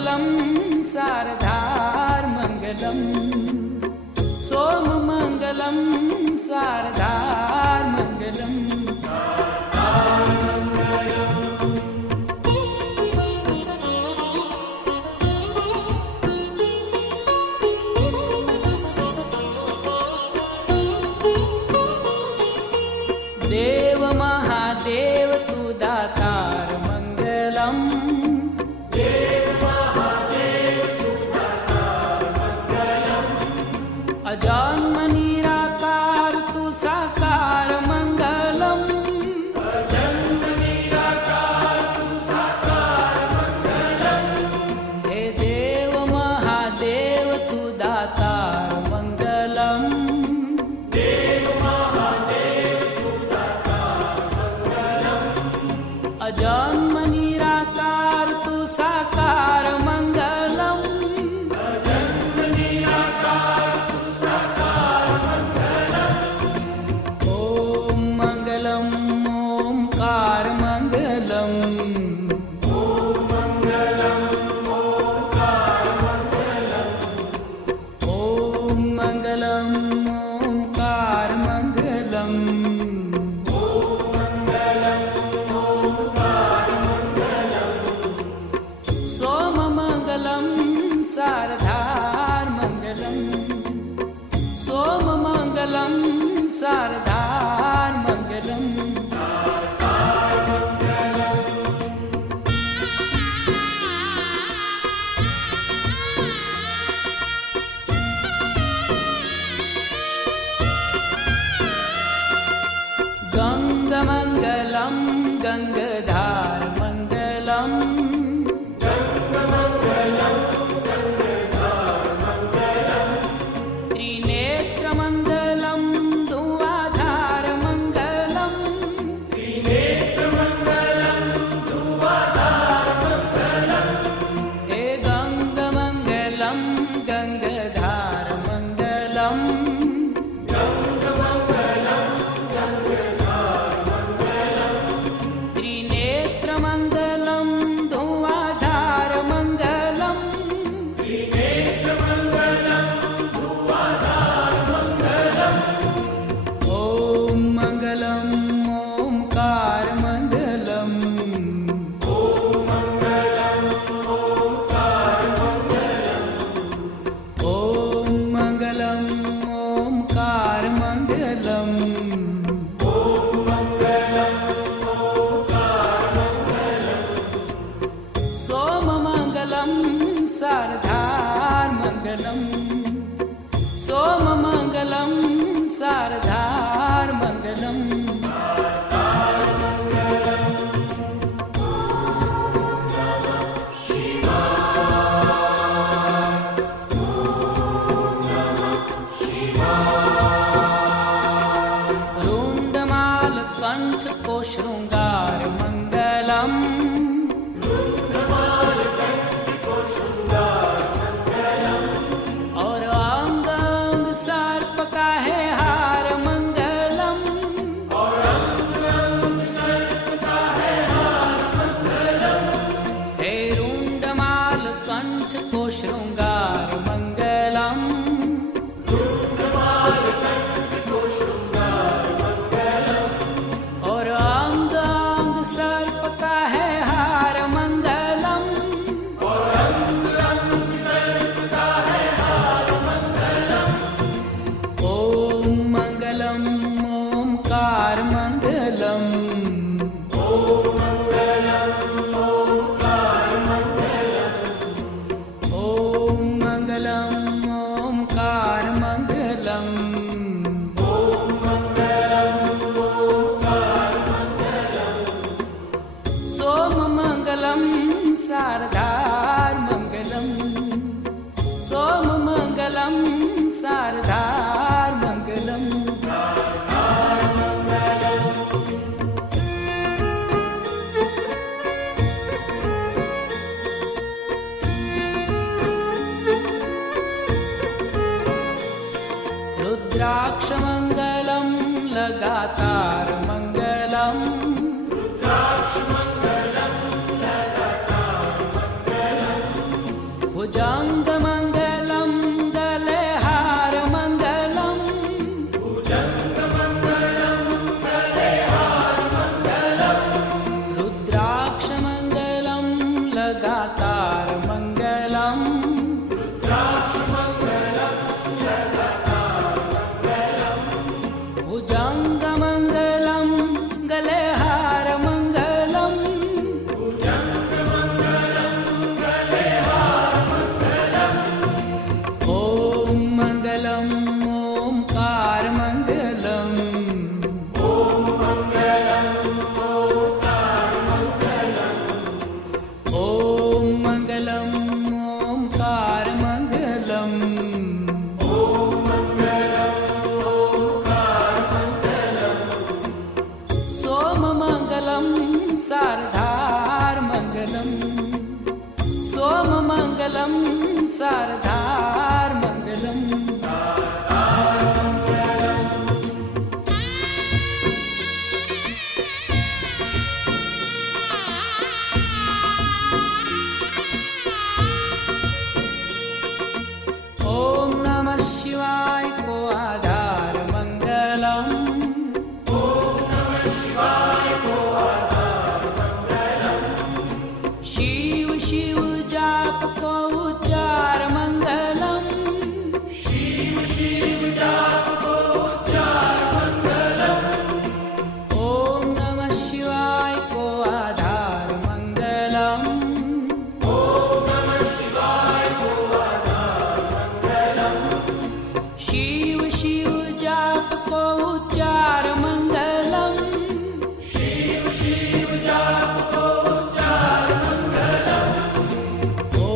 सोममङ्गलं शारदार्मङ्गलम् सोममङ्गलं शारदार्मङ्गलम् देव महादेव तू दातार मंगलम् अजन्म निराकार तू साकार मंगलम् हे देव महादेव तू दातार मंगलम् अजन्म निराकार तू साकार मंगलम् ओम मंगलम् ओंकार मंगलम् ओम मंगलम् ओंकार मंगलम् सोममङ्गलं शारदार्मङ्गलम् सोममङ्गलं शारदार्मङ्गलम् गङ्गमङ्गलं गङ्गाधारमङ्गलम् त्रिनेत्रमङ्गलं धुवाधारमङ्गलम् हे गङ्गमङ्गलं गङ्गाधारमङ्गलम् त्रिनेत्रमङ्गलं धुवाधारमङ्गलम् ॐ मङ्गलम् ओंकारमङ्गलम् ॐ मङ्गलम् ओंकारमङ्गलम् सोममङ्गलं शारदार्मङ्गलम् सोममङ्गलं शारदार्मङ्गलम् रुण्डमालकण्ठको शृङ्गारमङ्गलम् और अंग अंग सर्प का है हार मंगलम् हे रुण्डमाल कंठ को शृंगार मंगलम् और अंग अंग सर्प का है हार मंगलम् ओम मंगलम् ओंकार मंगलम् ओम मंगलम् ओंकार मंगलम् सोममङ्गलं शारदार्मङ्गलम् सोममङ्गलं शारदार्मङ्गलम् रुद्राक्षमङ्गलं लगातारमङ्गलम् लगातारमङ्गलम् भुजङ्गमङ्गलं गलेहारमङ्गलम् ॐ मङ्गलम् ओंकारमङ्गलम् ॐ मङ्गलम् ओंकारमङ्गलम् सोममङ्गलं शारदार्मङ्गलम् सोममङ्गलं शारदार्मङ्गलम् ॐ नमः शिवाय को आधारमङ्गलम् शिव शिव जाप को उच्चार मंगलम ओम नमः शिवाय को आधार मंगलम शिव शिव जाप को उच्चार मंगलम ॐ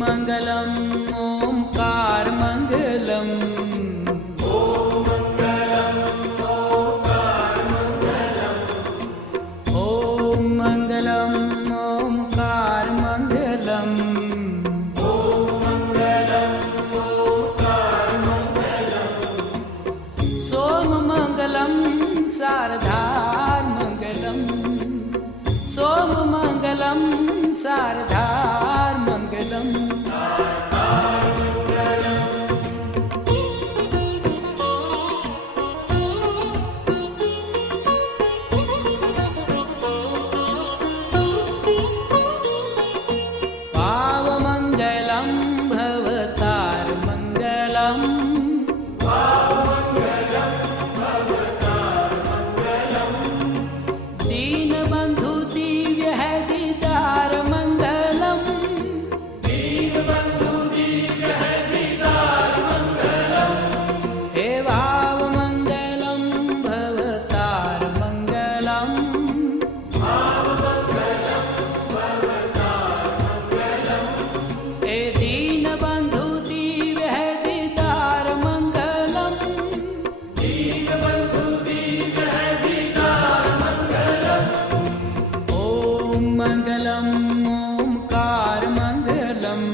मङ्गलम् ओंकारमङ्गलम् ॐ मङ्गलम् ओंकारमङ्गलम् सोममङ्गलं शारदार्मङ्गलम् सोममङ्गलं शारदार्मङ्गलम् पावमङ्गलं भवतारमङ्गलम् दीनबन्धु दिव्य है दीदारमङ्गलम् हे भावमङ्गलं भवतारमङ्गलम् हे दीनबन्धु दिव्य है दीदारमङ्गलम् ॐ मङ्गलम् ओंकारमङ्गलम्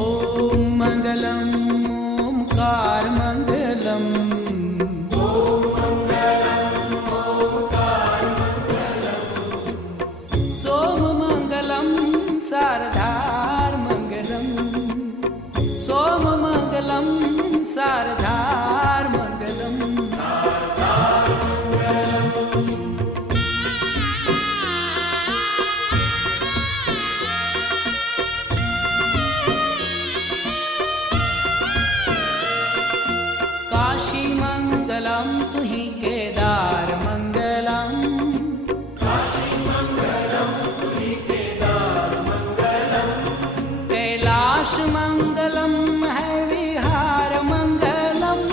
ॐ मङ्गलम् ओंकारमङ्गलम् सोममङ्गलं शारदार्मङ्गलम् सोममङ्गलं शारदार्मङ्गलम् काशीमङ्गलं तुहि केदारमङ्गलम् कैलाशमङ्गलं है विहारमङ्गलम्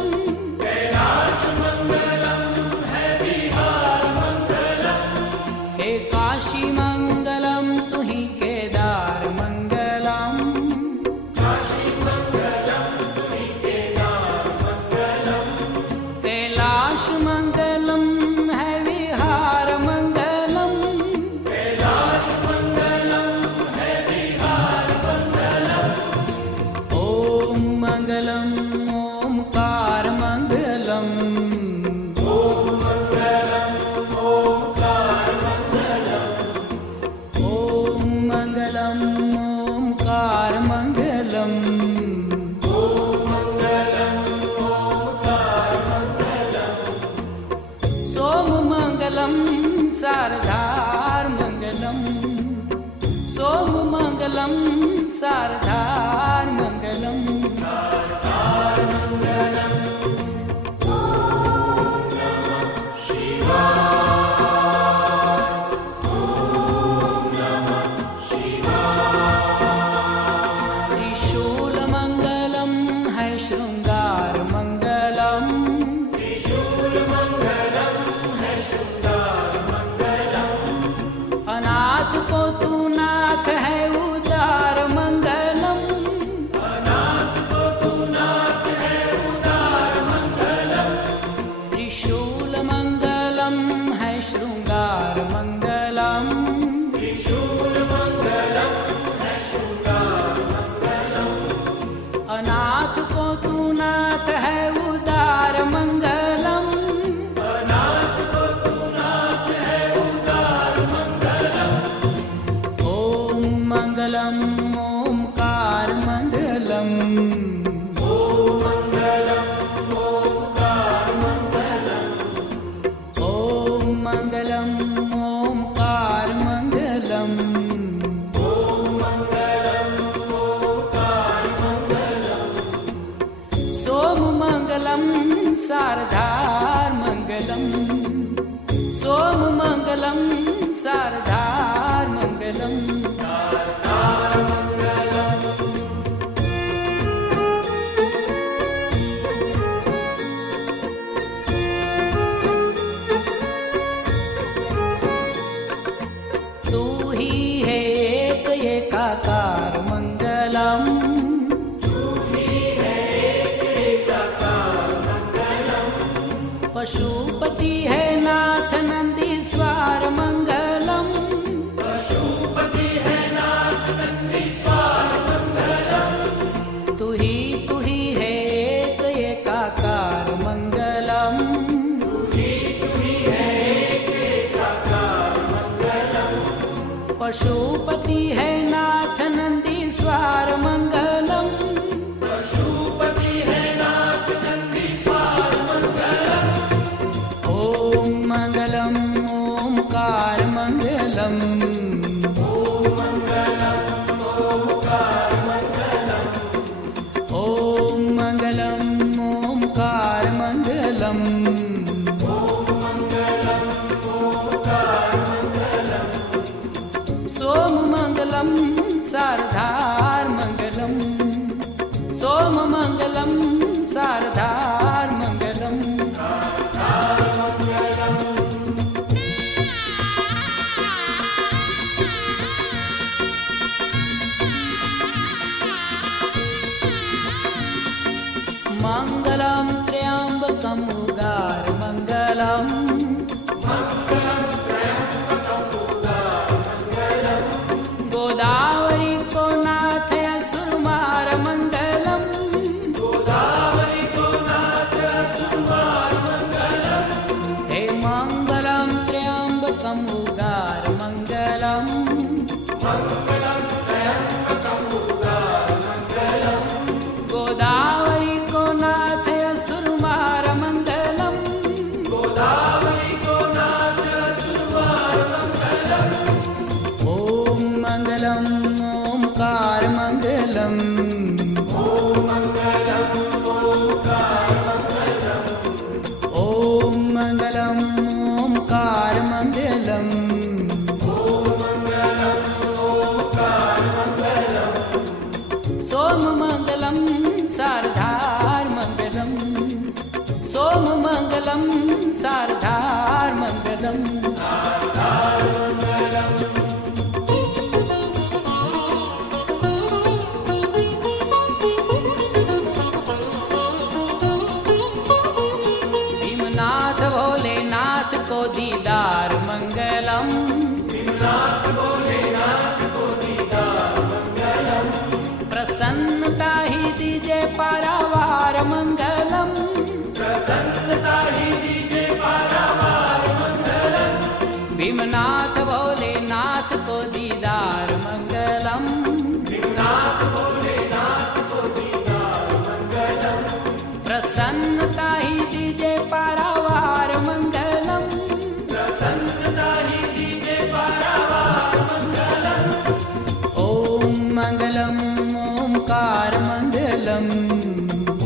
मंगलम शारदार्मङ्गलम् सोममङ्गलं शारदार्मङ्गलम् त्रिशूलमङ्गलं है शृङ्गारमङ्गलम् अनाथ को तू नाथ है उदार मंगलम त्रिशूल मंगलम है शृंगार मंगलम अनाथ को तू नाथ है उदार मंगलम मंगलम ओंकार मंगलम ओम मंगलम ओंकार मंगलम सोम मंगलम शारदार मंगलम सोम मंगलम शारदार मंगलम तू ही है एक एकाकार मंगलम पशुपति है नाथ नंदीश्वर मंगलम तू ही है एक एकाकार मंगलम पशुपति है नाथ नंदीश्वर मंगलम ओम मंगलम ओंकार मंगलम ओम मंगलम ओंकार मंगलम सोम मंगलम शारदार मंगलम सोम मंगलम शारदार मंगलम मंगलम त्र्यंबकम उदार मंगलम गोदावरी को नाथ असुरमार मंगलम हे मंगलम त्र्यंबकम उदार मंगलम गोदावरी को नाथ असुरमार मंगलम ओम मंगलम ओंकार मंगलम ओम मंगलम ओंकार मंगलम सोम मंगलम शारदार मंगलम सोम मंगलम शारदार मंगलम भीमनाथ भोलेनाथ को दीदार मंगलम प्रसन्नता ही दीजे पारावार मंगलम भीमनाथ भोलेनाथ को दीदार मंगलम प्रसन्नता ही दीजे पारावार मंगलम प्रसन्नता ही दीजे पारावार मंगलम। ओम मंगलम ओंकार मंगलम।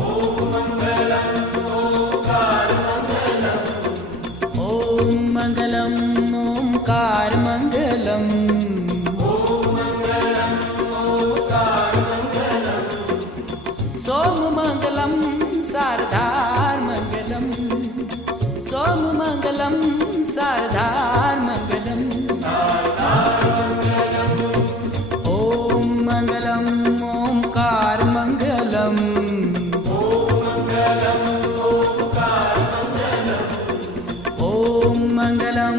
ओम मंगलम ओंकार मंगलम। ओम मंगलम ओंकार मंगलम। ओम मंगलम ओंकार मंगलम। सोम मंगलम शारदार मंगलम। सोम मंगलम शारदार मंगलम। ओम मंगलम ओंकार मंगलम। ओम मंगलम ओंकार मंगलम। ओम मंगलम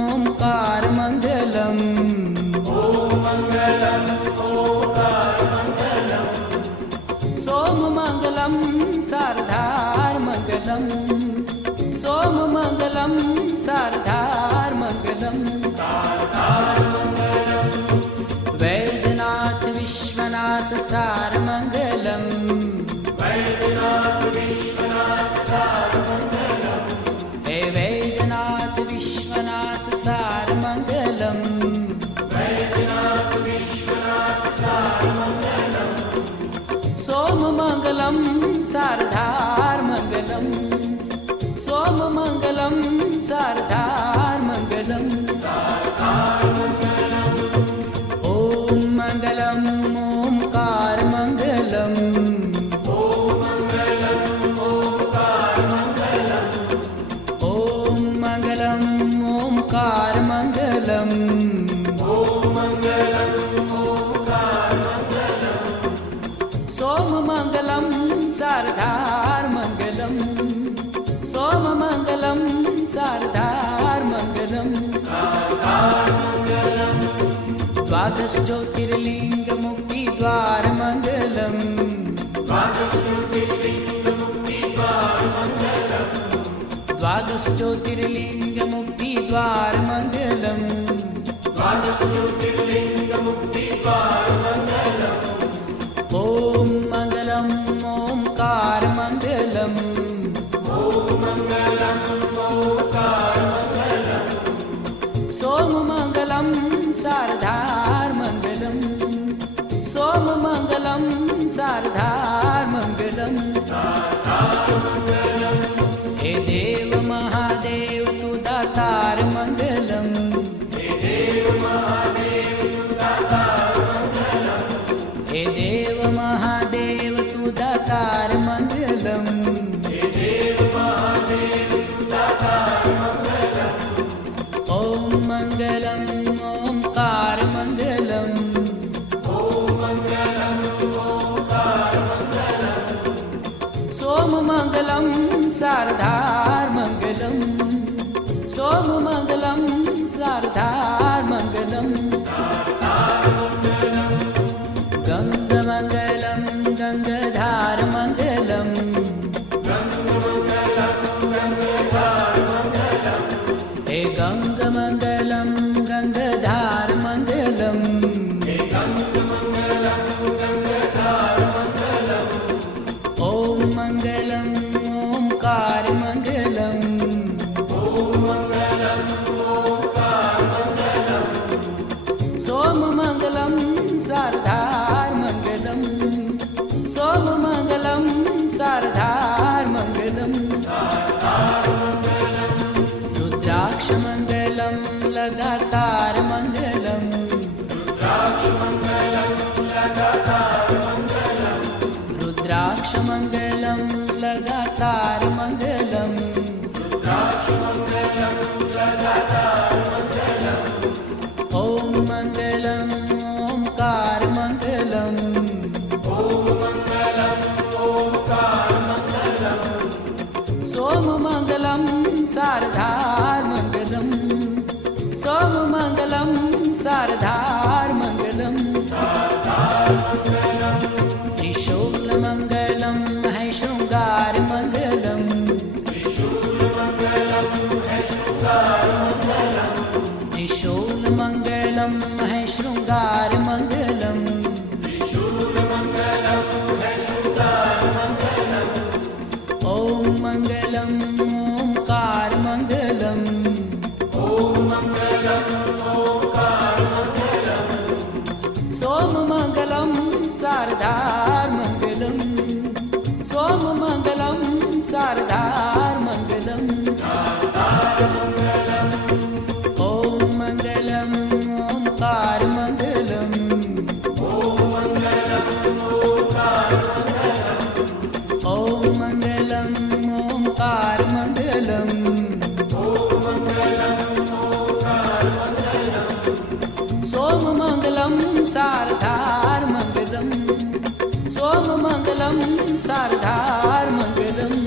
ओंकार मंगलम। ओम मंगलम ओंकार मंगलम। सोम मंगलम शारदार मंगलम। सोम मंगलम शारदार मंगलम। वैजनाथ विश्वनाथ सार मंगलम। वैद्यनाथ विश्वनाथ सार मंगलम। हे वैजनाथ विश्वनाथ सार मंगलम। वैद्यनाथ विश्वनाथ सार मंगलम। सोम मंगलम शारदार मंगलम। सोम मंगलम शारदार मंगलम। ओम मंगलम ओंकार मंगलम। ओम मंगलम ओंकार मंगलम। ओम मंगलम ओंकार मंगलम। ओम मंगलम ओंकार मंगलम। सोम मंगलम शारदार मंगलम। सोम मंगलम शारदार मंगलम। द्वादश ज्योतिर्लिंग मुक्ति द्वार मंगलम। द्वादश ज्योतिर्लिंग मुक्ति द्वार मंगलम। द्वादश ज्योतिर्लिंग मुक्ति द्वार मंगलम। द्वादश ज्योतिर्लिंग मुक्ति द्वार मंगलम। ओम मंगलम ओंकार मंगलम। ओम मंगलम ओंकार मंगलम। सोम मंगलम शारदार मंगलम। सोम मंगलम शारदार मंगलम। हे देव महादेव तू दातार मंगलम। हे देव महादेव तू दातार मंगलम। हे देव महादेव तू दातार मंगलम। हे देव महादेव तू दातार मंगलम। ओम मंगलम ओंकार मंगलम। ओम मंगलम ओंकार मंगलम। सोम मंगलम शारदार मंगलम। सोम मंगलम शारदार मंगलम। गंग मंगलम गंगधार मंगलम। हे गंग मंगलम गंगधार मंगलम। ओम मंगलम ओंकार मंगलम। सोम मंगलम शारदार मंगलम। सोम मंगलम शारदार मंगलम। रुद्राक्ष मंगलम लगातार मंगलम। रुद्राक्ष मंगलम लगातार मंगलम। रुद्राक्ष मंगलम लगातार मंगलम। रुद्राक्ष मंगलम लगातार मंगलम। ओम मंगलम ओंकार मंगलम। ओम मंगलम ओंकार मंगलम। सोम मंगलम शारदार मंगलम। सोम मंगलम शारदार मंगलम। त्रिशूल मंगलम है शृंगार मंगलम। त्रिशूल मंगलम है शृंगार मंगलम। त्रिशूल मंगलम है शृंगार मंगलम। त्रिशूल मंगलम है शृंगार मंगलम। ओम मंगलम ओंकार मंगलम। ओम सोममङ्गलं शारदार्मङ्गलं सोममङ्गलं शारदार्मङ्गलम् ॐ मङ्गलम् ओङ्कारमङ्गलम् ॐ मङ्गलम् ओङ्कारमङ्गलम् सोममङ्गलं शारदार्मङ्गलं सोममङ्गलं शारदार्मङ्गलम्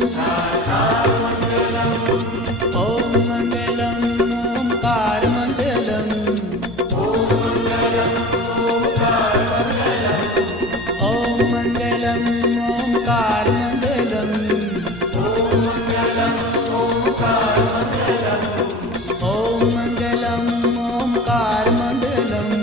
ॐ मङ्गलम् ओङ्कारमङ्गलम् ॐ मङ्गलम् ओङ्कारमङ्गलम् ॐ मङ्गलम् ओङ्कारमङ्गलम्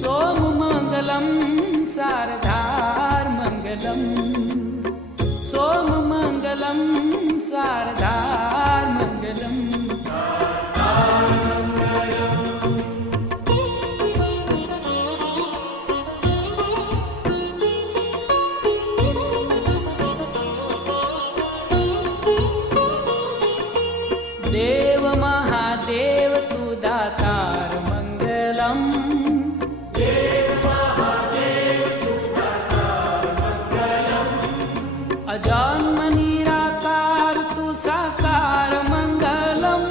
सोममङ्गलं शारदार्मङ्गलम् सोममङ्गलं शारदार्मङ्गलम् देव महादेव तु दातार मङ्गलम् अजन्म निराकार तु साकार मङ्गलम्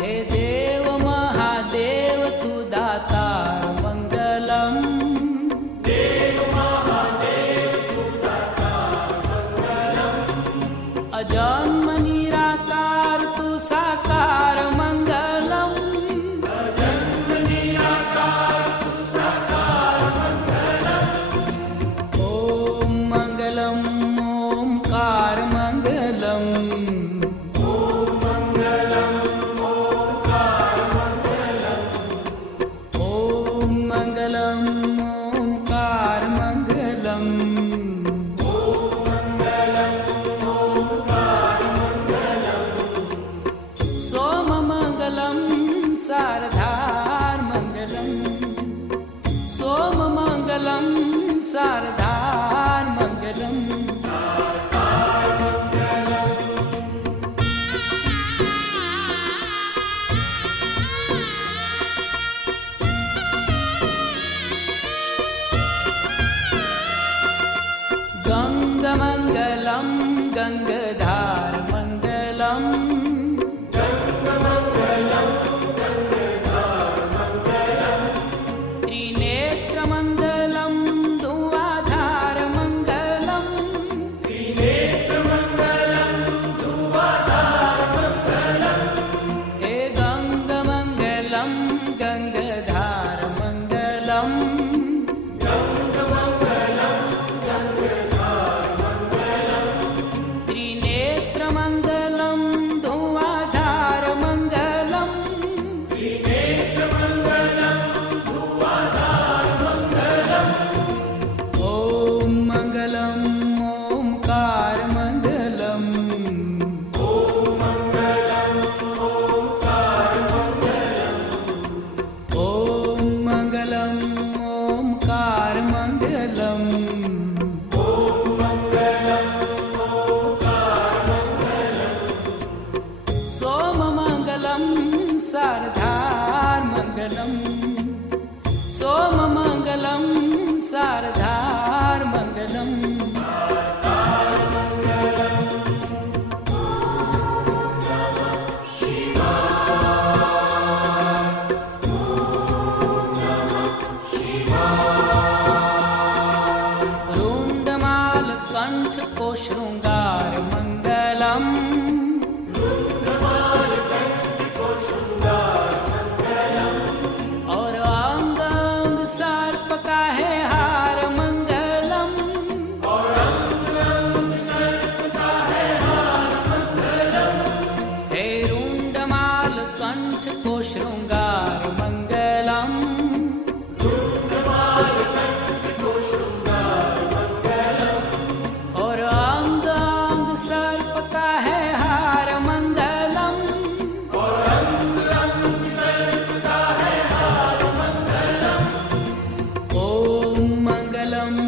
हे देव महादेव तु दातार मङ्गलम् अजन्म निराकार तु साकार मङ्गलम् ॐ मङ्गलम् ओङ्कारमङ्गलम् ॐ मङ्गलम् ओङ्कारमङ्गलम् सोममङ्गलं शारदार्मङ्गलम् सोममङ्गलं शारदार्मङ्गलम् मङ्गलं गङ्गाधार मङ्गलम् त्रिनेत्रमङ्गलं धुवाधार मङ्गलम् हे गङ्गमङ्गलं गङ्गाधार मङ्गलम् त्रिनेत्रमङ्गलं धुवाधार मङ्गलम् ॐ मङ्गलम् ओङ्कार मङ्गलम् ॐ मङ्गलम् ओङ्कार मङ्गलम् सोममङ्गलं शारदार मङ्गलम् सोममङ्गलं शारदार मङ्गलम् रुण्डमालकण्ठ को शृङ्गार मङ्गलम् और अंग अंग सर्प का है हार मङ्गलम् हे रुण्डमालकण्ठ को शृङ्गार मङ्गलम् और अंग अंग सर्प का है हार मङ्गलम् ॐ मङ्गलम्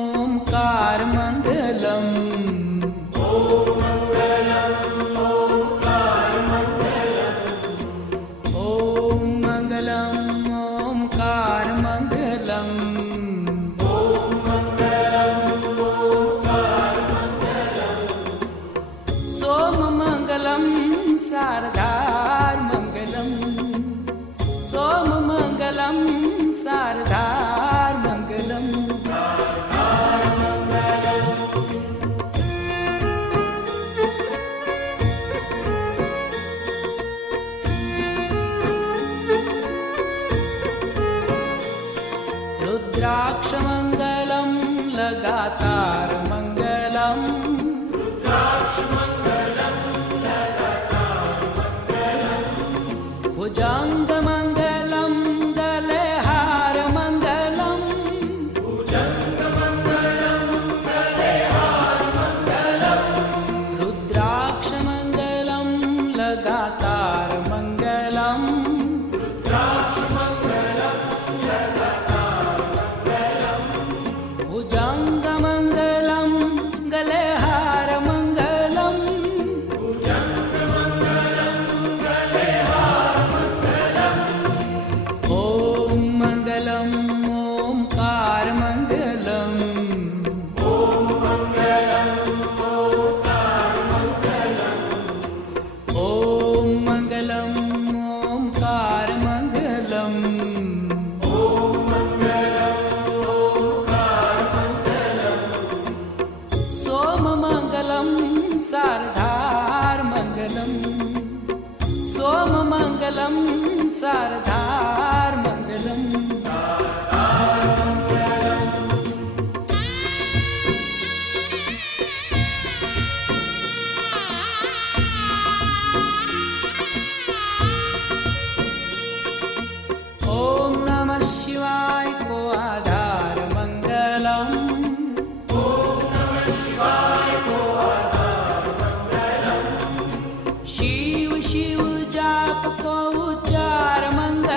ओङ्कार मङ्गलम् ॐ मङ्गलम् ओङ्कार मङ्गलम् सोममङ्गलं शारदार मङ्गलम् सोममङ्गलं शारदार मङ्गलम् रुद्राक्षमङ्गलं लगातार मङ्गलम् भुजङ्गमङ्गलं गले हार मङ्गलम् रुद्राक्षमङ्गलं लगातार मङ्गलम् भुजङ्गमङ्गलं गले हार मङ्गलम् ॐ मङ्गलम् ओङ्कार मङ्गलम् ॐ मङ्गलम् ओङ्कार मङ्गलम् सोममङ्गलं शारदार मङ्गलम् सोममङ्गलं शारदार मङ्गलम् ॐ नमः शिवाय को आधार मङ्गलम् शिव शिव जाप को उच्चार मङ्गलम्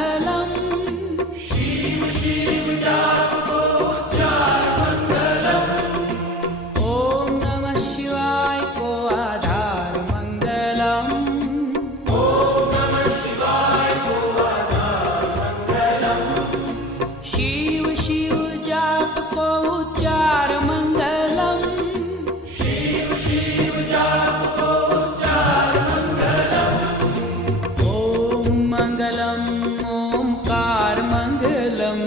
मङ्गलम् ओङ्कार मङ्गलम्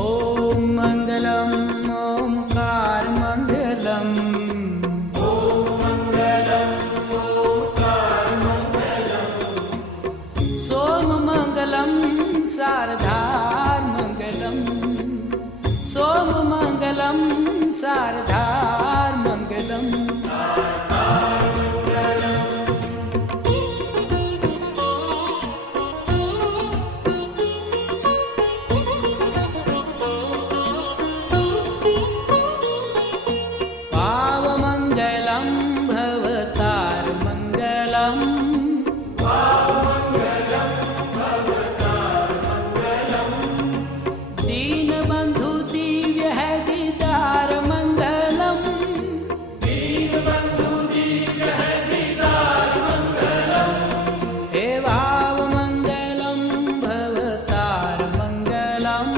ॐ मङ्गलम् ओङ्कार मङ्गलम् सोममङ्गलं शारदार मङ्गलम् सोममङ्गलं शारदार मङ्गलम् पावमङ्गलं भवतार मङ्गलम् दीनबन्धु दिव्य है दीदार मङ्गलम् हे भावमङ्गलं भवतार मङ्गलम्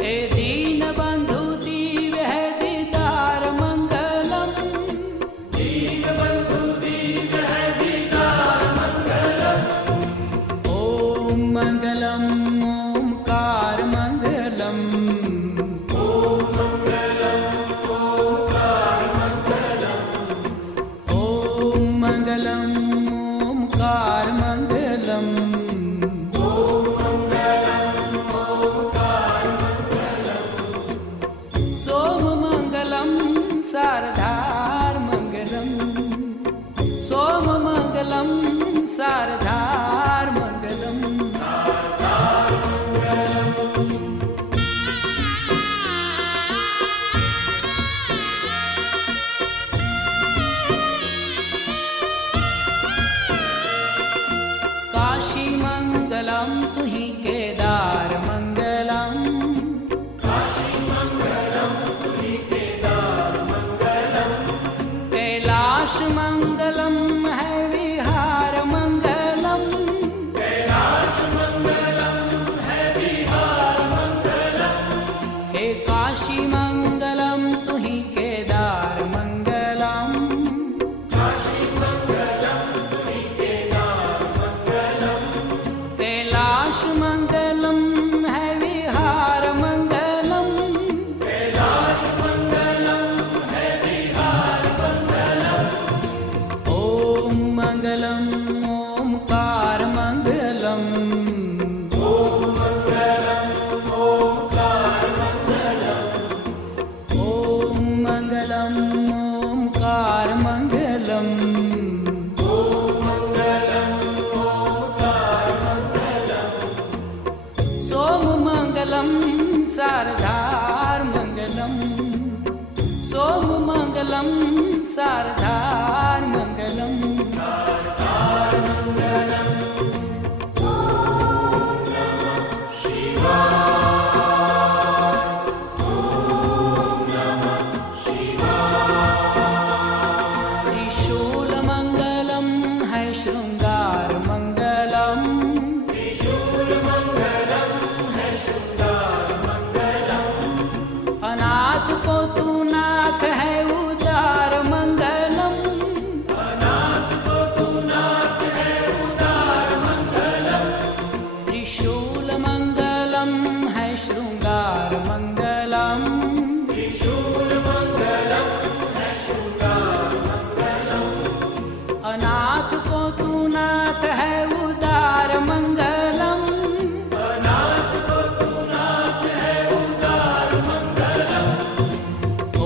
हे दीनबन्धु दिव्य है दीदार मङ्गलम् ॐ मङ्गलम् ओङ्कार मङ्गलम् ॐ मङ्गलम् ओङ्कार मङ्गलम् सोममङ्गलं शारदार मङ्गलम् सोममङ्गलं शारदार मङ्गलम् काशी मङ्गलं तुहि केदार मङ्गलम् कैलाश मङ्गलं है विहार मङ्गलम् हे काशी मङ्गलं तुहि केदार मङ्गलम् कैलाश मङ्गलं है विहार मङ्गलम् ॐ मङ्गलम् ओङ्कार मङ्गलम् ॐ मङ्गलम् ओङ्कार मङ्गलम् सोममङ्गलं शारदार मङ्गलम् सोममङ्गलं शारदार मङ्गलम् त्रिशूलमङ्गलं है शृङ्गार मङ्गलम् अनाथ को तू नाथ है उदार मङ्गलम् त्रिशूलमङ्गलं है शृङ्गार मङ्गलम् अनाथ को तू नाथ है उदार मङ्गलम्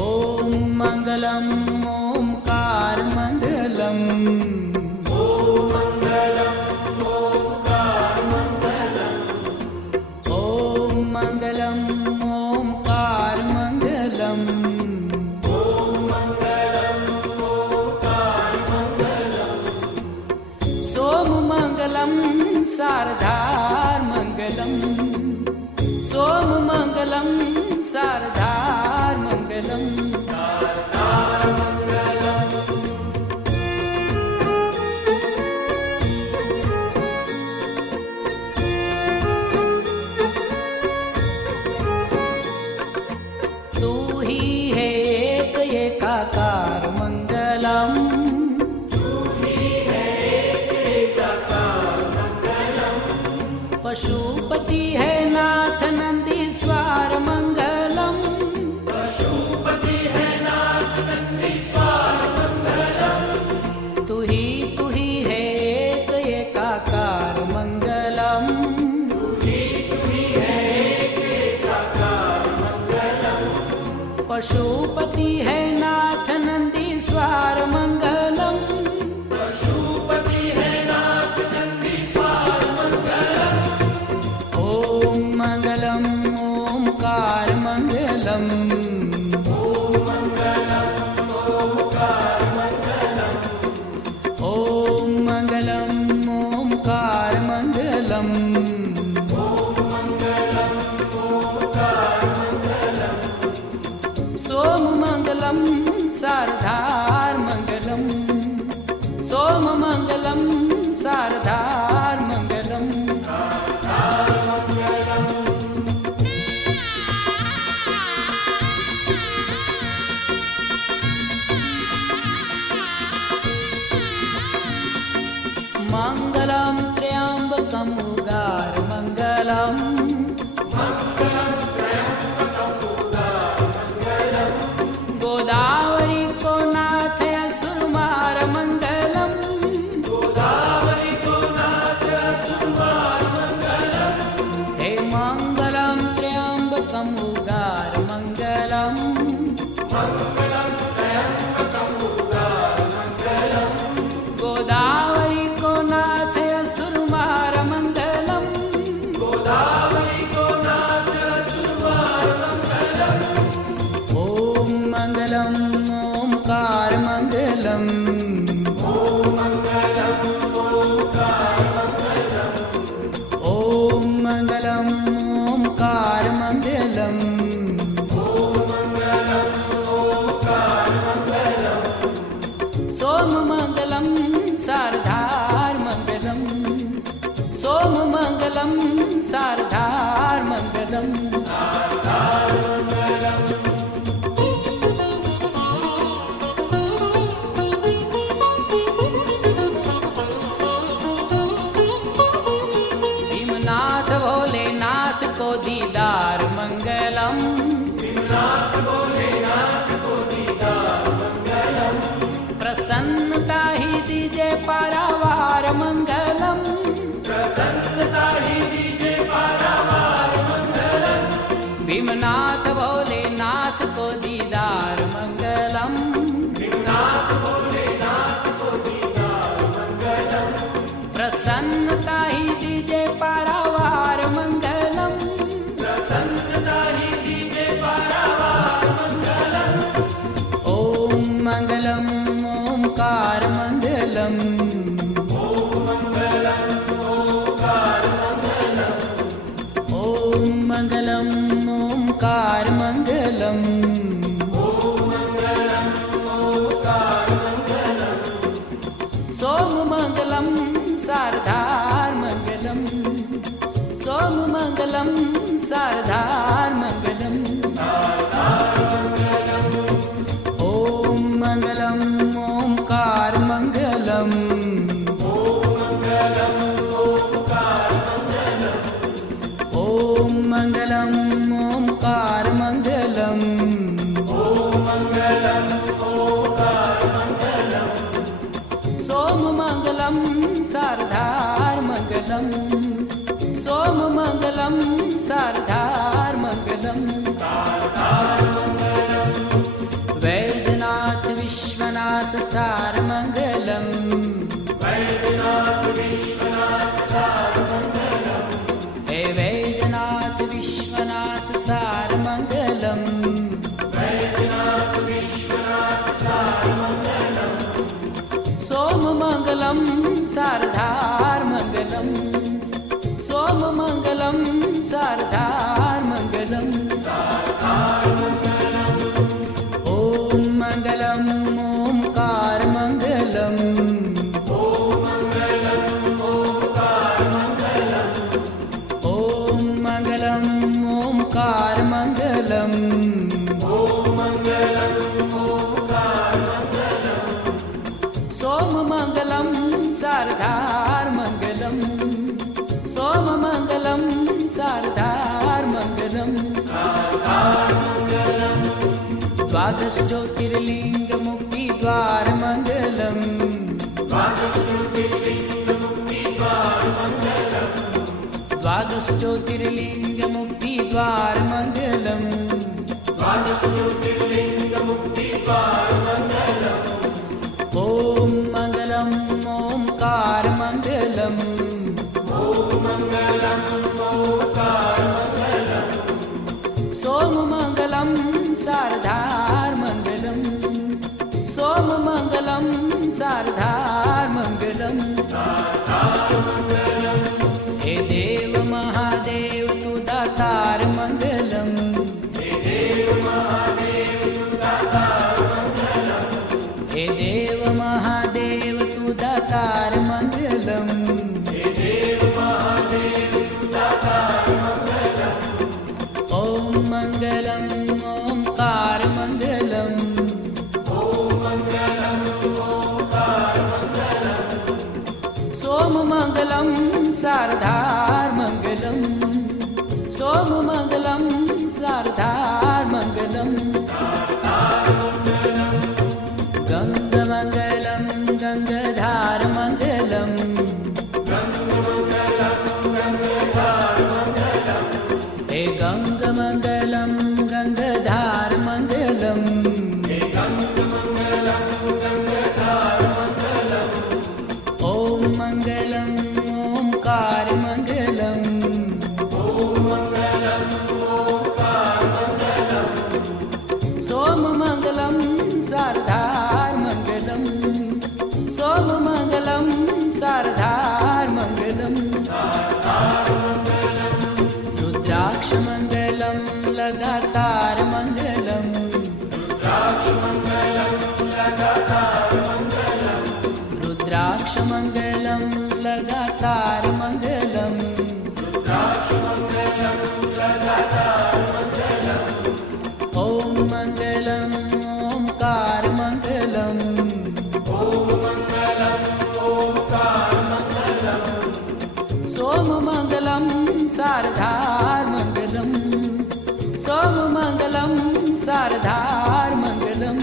ॐ मङ्गलम् ओङ्कार मङ्गलम् ॐ मङ्गलम् ओङ्कार मङ्गलम् सोममङ्गलं शारदार मङ्गलम् सोममङ्गलं शारदार मङ्गलम् एकाकार मंगलम। पशुपति है नाथ नंदीश्वर मंगलम। पशुपति है नाथ नंदीश्वर मंगलम। तू ही है एक एकाकार मंगलम। तू ही है एक एकाकार मंगलम। पशुपति है नाथ नंदीश्वर मंगलम। पशुपति है नाथ नंदीश्वर मंगलम। ओम मंगलम ओमकार मंगलम। ओम मंगलम ओमकार मंगलम। ओम मंगलम ओमकार मंगलम। ओम मंगलम ओमकार मंगलम। सोम मंगलम शारदार मंगलम। सोम मंगलम शारदार मंगलम। मंगलम त्र्यंबकम उगार मंगलम। गोदावरी को नाथ असुरमार मंगलम। गोदावरी को नाथ असुरमार मंगलम। हे मंगलम त्र्यंबकम उगार मंगलम। मंगलम त्र्यंबकम उगार मंगलम। गोदावरी को नाथ असुरमार मंगलम। गोदावरी को नाथ असुरमार मंगलम। ओम मंगलम ओमकार मंगलम। ओम मंगलम ओमकार मंगलम। ओम मंगलम ओमकार मंगलम। ओम मंगलम ओमकार मंगलम। सोम मंगलम शारदार मंगलम। सोम मंगलम शारदार मंगलम। भीमनाथ भोलेनाथ को दीदार मंगलम। भीमनाथ भोलेनाथ को दीदार मंगलम। प्रसन्नता ही दीजे पारावार मंगलम। प्रसन्नता ही दीजे पारावार मंगलम। भीमनाथ भोलेनाथ को दीदार मंगलम। भीमनाथ भोलेनाथ को दीदार मंगलम। प्रसन्नता ही दीजे पारावार मंगलम। प्रसन्नता ही दीजे पारावार मंगलम। ओम मंगलम ओमकार मंगलम। ओम मंगलम ओमकार मंगलम। ओम मंगलम ओमकार मंगलम। ओम मंगलम ओमकार मंगलम। सोम मंगलम शारदार मंगलम। सोम मंगलम शारदार मंगलम। ओम मंगलम ओमकार मंगलम। ओम मंगलम ओमकार मंगलम। ओम मंगलम ओमकार मंगलम। ओम मंगलम ओमकार मंगलम। सोम मंगलम शारदार मंगलम। सोम मंगलम शारदार मंगलम। वैजनाथ विश्वनाथ सार मंगलम। वैद्यनाथ विश्वनाथ सार मंगलम। हे वैजनाथ विश्वनाथ सार मंगलम। वैद्यनाथ विश्वनाथ सार मंगलम। सोम मंगलम शारदार मंगलम। सोम मंगलम शारदार मंगलम। ओम मंगलम ओमकार मंगलम। ओम मंगलम ओमकार मंगलम। ओम मंगलम ओमकार मंगलम। ओम मंगलम ओमकार द्वादश ज्योतिर्लिंग मुक्ति द्वार मंगलम द्वादश ज्योतिर्लिंग मुक्ति द्वार मंगलम द्वादश ज्योतिर्लिंग मुक्ति द्वार मंगलम द्वादश ज्योतिर्लिंग मुक्ति द्वार मंगलम ओम मंगलम ओमकार मंगलम ओम मंगलम ओंकार मंगलम सोम मंगलम शारदार मंगलम सोम मंगलम शारदार मंगलम हे देव महादेव तू दातार मंगलम हे देव महादेव तू दातार मंगलम हे देव महादेव तू दातार मंगलम हे देव महादेव तू दातार मंगलम ओम मंगलम ओमकार मंगलम ओम मंगलम ओंकार मंगलम सोम मंगलम शारदार मंगलम सोम मंगलम शारदार मंगलम गंग मंगलम गंगधार मंगलम हे गंग मंगलम गंगधार मंगलम ओम मंगलम ओमकार मंगलम सोम मंगलम शारदार मंगलम सोम मंगलम शारदार मंगलम रुद्राक्ष मंगलम लगातार मंगलम रुद्राक्ष मंगलम लगातार मंगलम ओम मंगलम ओमकार मंगलम सोम मंगलम शारदार मंगलम सोम मंगलम शारदार मंगलम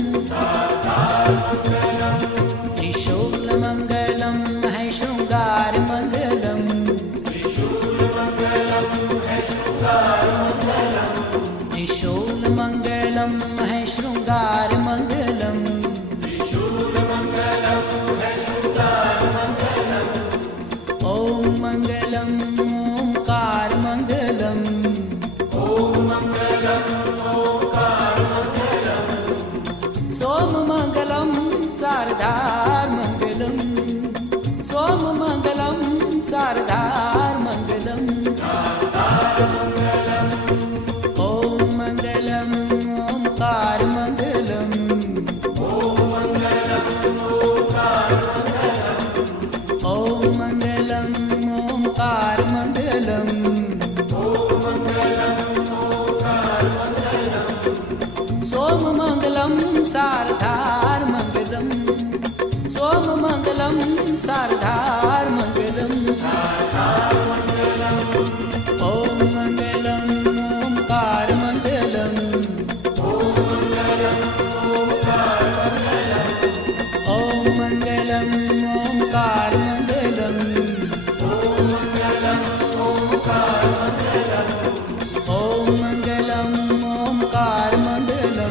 त्रिशूल मंगलम है शृंगार मंगलम त्रिशूल मंगलम है शृंगार मंगलम ओम मंगलम ओमकार मंगलम सोम मंगलम शारदार मंगलम सोम मंगलम शारदार मंगलम ओम मंगलम ओमकार मंगलम ओम मंगलम ओमकार मंगलम सोम मंगलम शारदार मंगलम सोम मंगलम शारदार मंगलम ओम मंगलम ओमकार मंगलम ओम मंगलम ओमकार मंगलम ओम मंगलम ओमकार मंगलम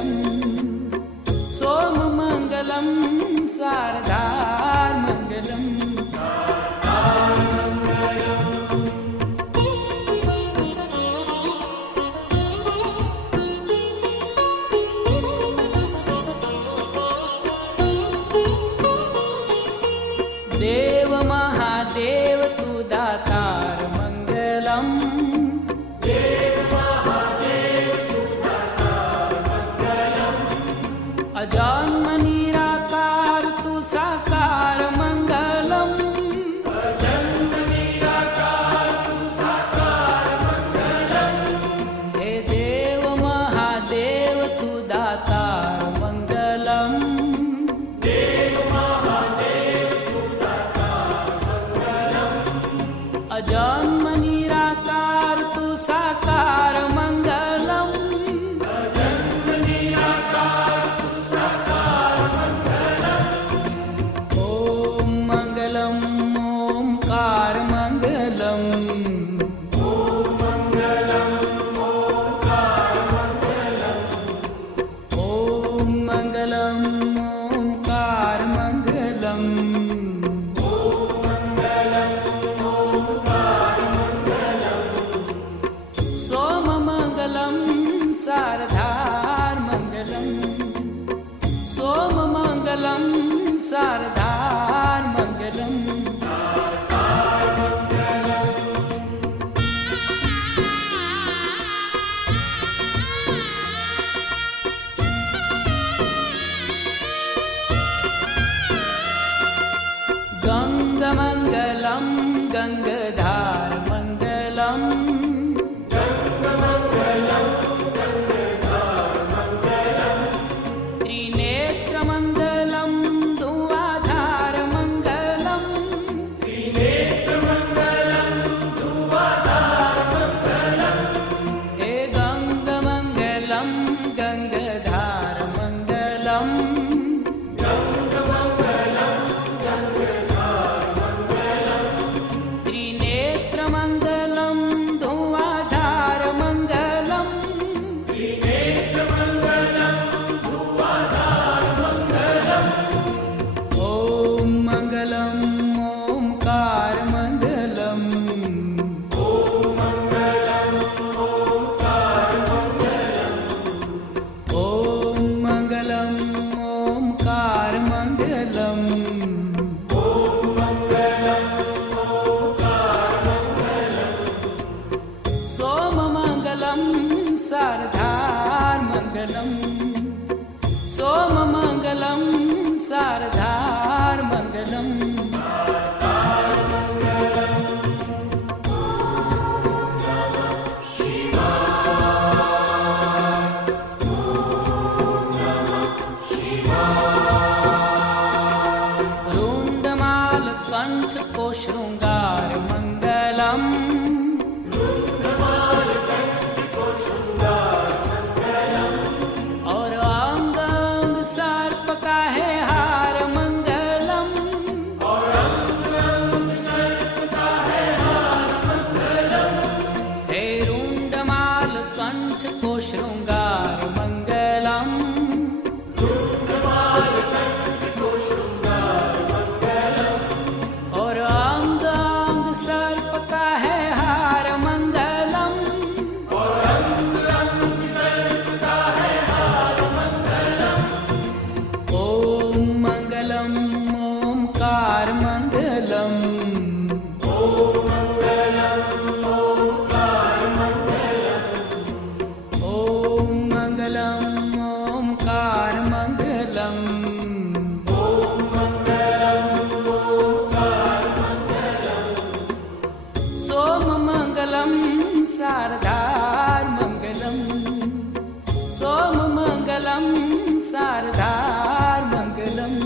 मङ्गलम् सोममङ्गलं शारदार्मङ्गलम् देव महादेव तु दातार मङ्गलम् अजन्म निराकार तु साकार मङ्गलम् हे देव महादेव तु दातार मङ्गलम् अजन्म निराकार तु साकार मङ्गलम् ॐ मङ्गलम् ओङ्कार मङ्गलम् ॐ मङ्गलम् ओङ्कार मङ्गलम् सोममङ्गलं शारदार्मङ्गलम् सोममङ्गलं शारदार्मङ्गलम् गङ्गमङ्गलं गङ्गधारमङ्गलम् त्रिनेत्रमङ्गलं दुवाधारमङ्गलम् हे गङ्गमङ्गलं गङ्गधारमङ्गलम् त्रिनेत्रमङ्गलं दुवाधारमङ्गलम् ॐ मङ्गलम् ओङ्कारमङ्गलम् ॐ मङ्गलम् ओङ्कारमङ्गलम् सोममङ्गलं शारदार्मङ्गलम् सोममङ्गलं शारदार्मङ्गलम् रुण्डमालकण्ठको शृङ्गारमङ्गलम् और अंग अंग सर्प का है हार मङ्गलम् हे रुण्डमालकण्ठको शृङ्गारमङ्गलम् और अंग अंग सर्प का है हार मङ्गलम् ॐ मङ्गलम् ओङ्कार मङ्गलम् ॐ मङ्गलम् ओङ्कार मङ्गलम् सोममङ्गलं शारदार्मङ्गलम् सोममङ्गलं शारदार्मङ्गलम्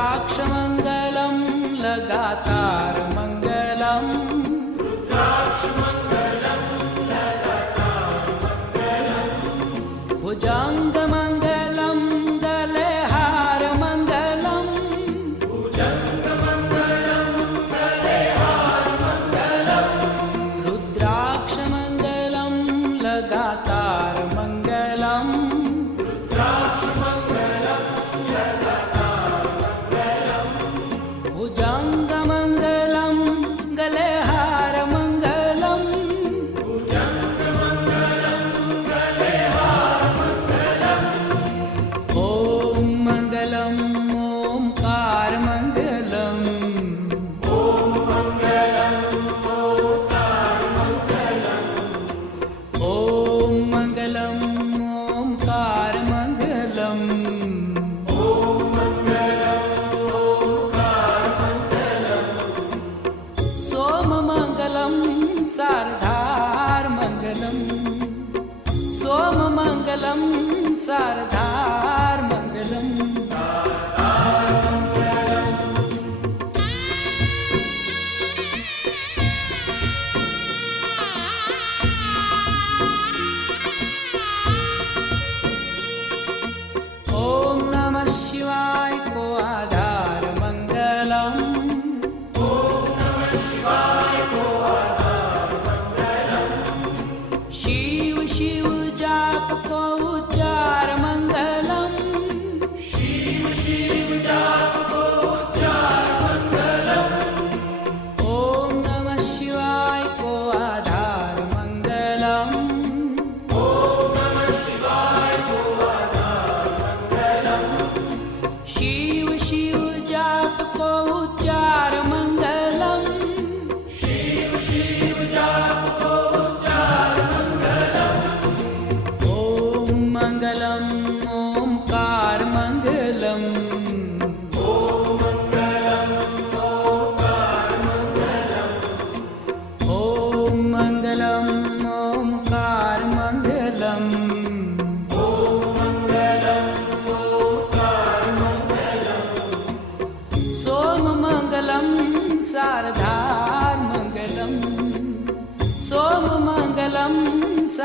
रुद्राक्षमङ्गलं लगातारमङ्गलम् भुजङ्गमङ्गलं दल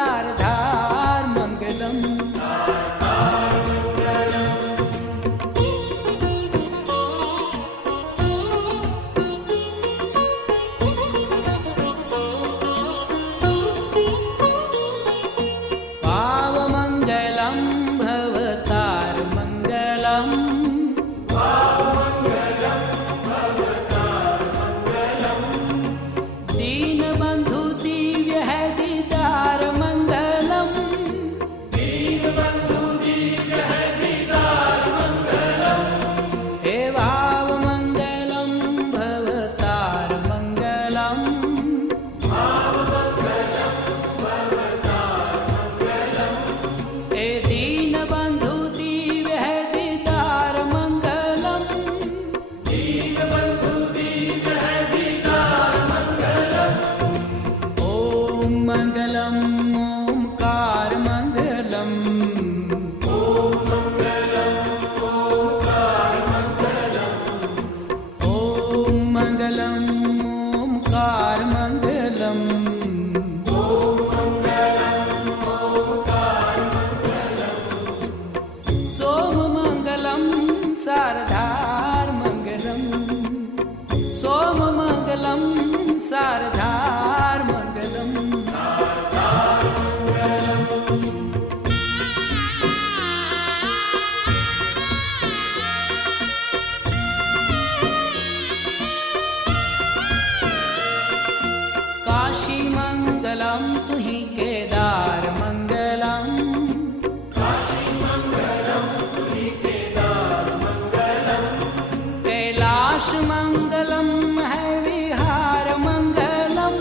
सारधार्मङ्गलम् पावमङ्गलं भवतार्मङ्गलम् दीनबन्धु दिव्य है दीदार मङ्गलम् हे भावमङ्गलं भवतार्मङ्गलम् हे दीनबन्धु दिव्य है दीदार मङ्गलम् ॐ मङ्गलम् ओंकार मङ्गलम् ॐ मङ्गलम् ओंकार मङ्गलम् सोममङ्गलं सारधार्मङ्गलम् सोममङ्गलं सारधार्मङ्गलम् काशीमङ्गलं तुहि केदारमङ्गलम् कैलाशमङ्गलं है विहारमङ्गलम्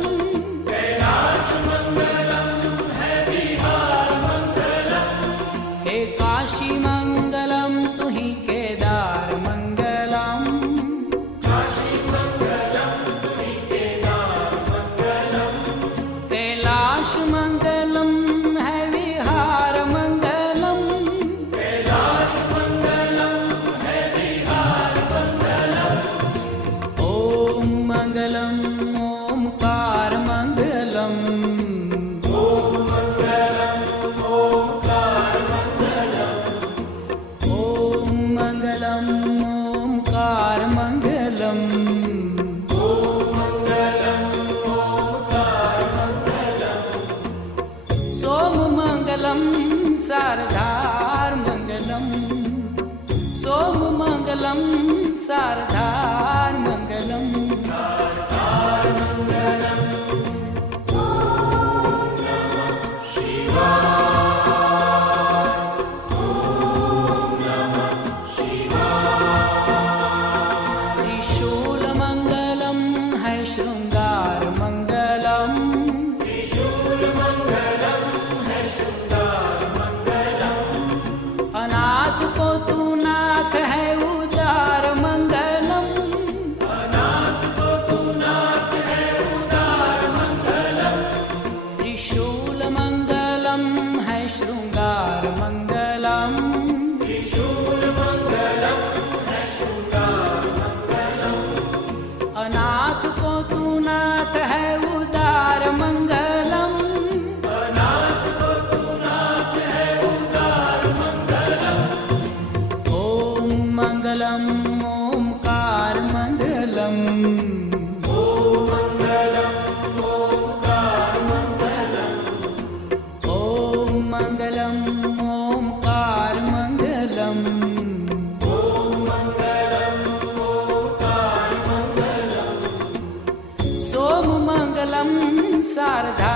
हे काशीमङ्गलं तुहि केदारमङ्गलम् कैलाशमङ्गलं है विहारमङ्गलम् ॐ मङ्गलम् ओंकार मङ्गलम् ॐ मङ्गलम् ओंकार मङ्गलम् सोममङ्गलं सारधार्मङ्गलम् सोममङ्गलं सारधार्मङ्गलम् त्रिशूलमङ्गलं है शृङ्गारमङ्गलम् अनाथ को तू नाथ है उदार मङ्गलम् त्रिशूलमङ्गलं है शृङ्गारमङ्गलम् अनाथ को तू नाथ है उदार मङ्गलम् ॐ मङ्गलम् ओंकार मङ्गलम् ॐ मङ्गलम् ओंकार मङ्गलम् सोममङ्गलं सारधा